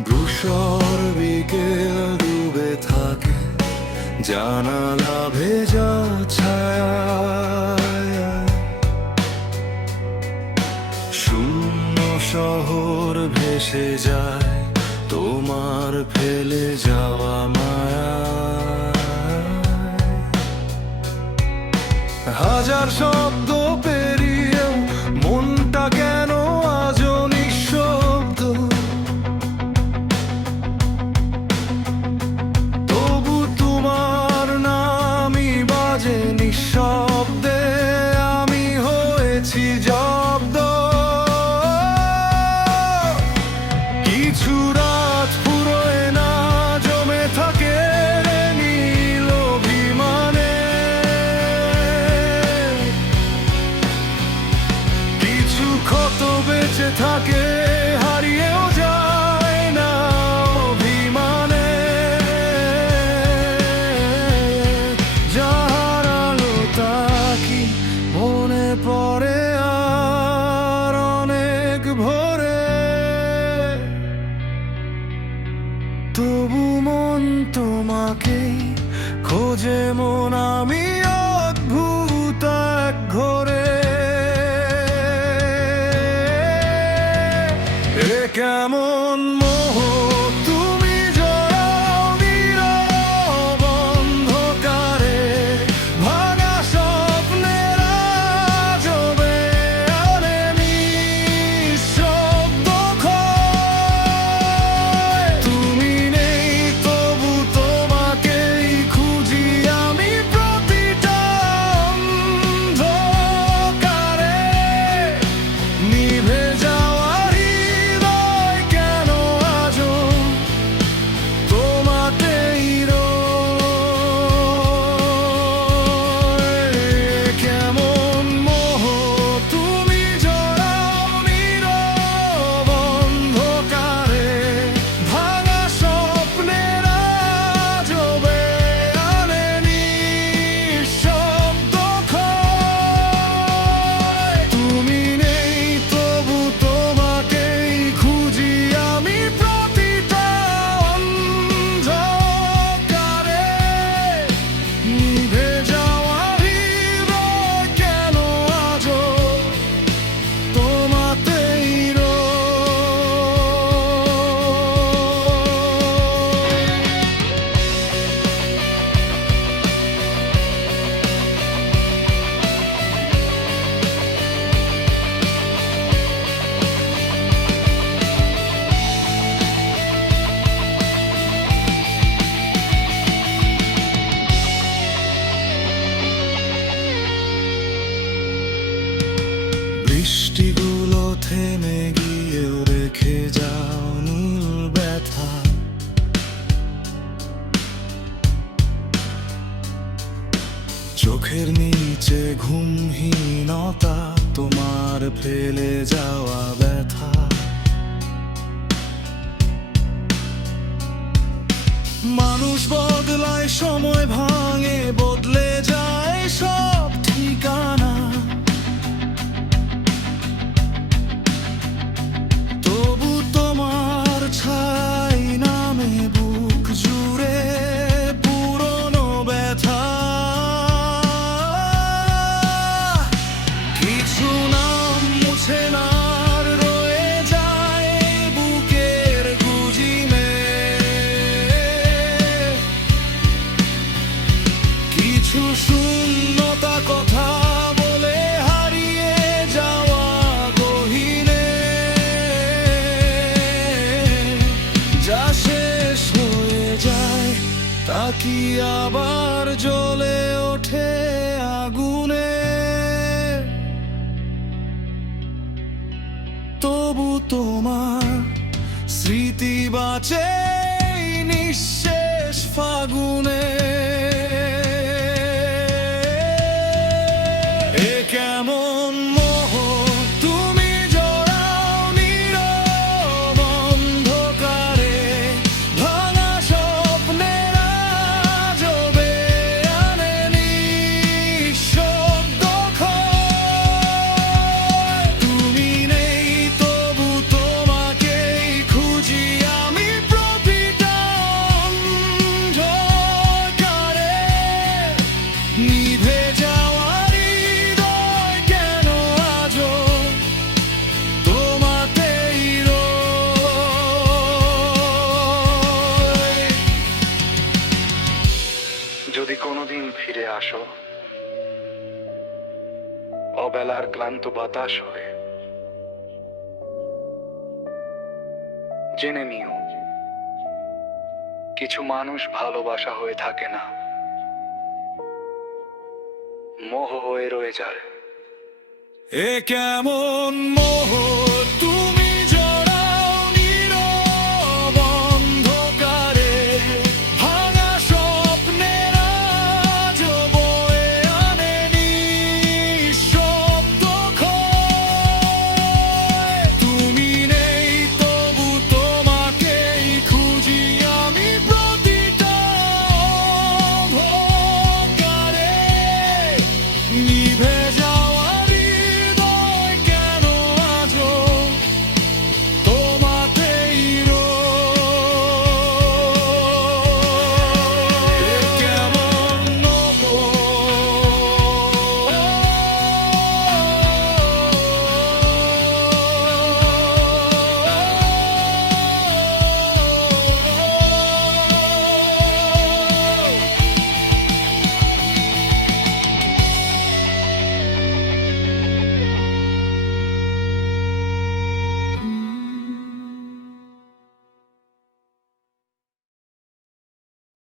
ধূসর বিকেল ডুবে থাকে জানালা ভেজা ছায়া, শূন্য শহর ভেসে যায় তোমার ফেলে যাওয়া মায়া। হাজার শব্দ পেরিয়েও মনটা কেন আজও নিঃশব্দ, তবু তোমার নামই বাজে নিঃশব্দে, আমি হয়েছি জব্দ। কিছু রাত ফুরোয় না, জমে থাকে নীল অভিমানে, কিছু ক্ষত বেঁচে থাকে হারিয়েও যায় না অভিমানে। যার আলো তাকি মনে পড়ে আর অনেক ভোরে, তবু মন তোমাকেই খোঁজে মন, আমি অদ্ভুত এক ঘোরে। এ কেমন মোহ তুমি জড়াও নীরব অন্ধকারে, ভাঙা স্বপ্নের আজবে আনে নিঃশব্দ ক্ষয়। তুমি নেই তবু তোমাকেই খুঁজি আমি প্রতিটা অন্ধকারে, নিভে যাওয়া হৃদয় কেন আজও তোমাতেই রয়। কেমন মোহ তুমি জড়াও নীরব অন্ধকারে, ভাঙা স্বপ্নের আজবে আনে নিঃশব্দ ক্ষয়। তুমি নেই তবু তোমাকেই খুঁজি আমি প্রতিটা অন্ধকারে, নিভে যাওয়া হৃদয় কেন আজও তোমাতেই বৃষ্টিগুলো থেমে গিয়েও রেখে যাও নীল ব্যথা, চোখের নিচে ঘুমহীনতা, তোমার ফেলে যাওয়া ব্যথা। মানুষ বদলায়, সময় ভাঙে, বদলে যায় সব ঠিকানা, তবু তোমার ছাই নামে বুক জুড়ে পুরনো ব্যথা। কিছু নাম মুছে না, আর রয়ে যায় বুকের গুজিমে, কিছু শূন্যতা কথা বলে হারিয়ে যাওয়া গহীনে, যা শেষ হয়ে যায় তা কি আবার জ্বলে ওঠে আগুনে, তবু তোমার স্মৃতি বাঁচে এই নিঃশেষ ফাগুনে। এ কেমন মোহ তুমি জড়াও নীরব অন্ধকারে, ভাঙা স্বপ্নের আজবে আনে নিঃশব্দ ক্ষয়। তুমি নেই তবু তোমাকেই খুঁজি আমি কোনোদিন ফিরে আসো অবেলার ক্লান্ত বাতাস হয়ে, জেনে নিও কিছু মানুষ ভালোবাসা হয়ে থাকে না, মোহ হয়ে রয়ে যায়। এ কেমন মোহ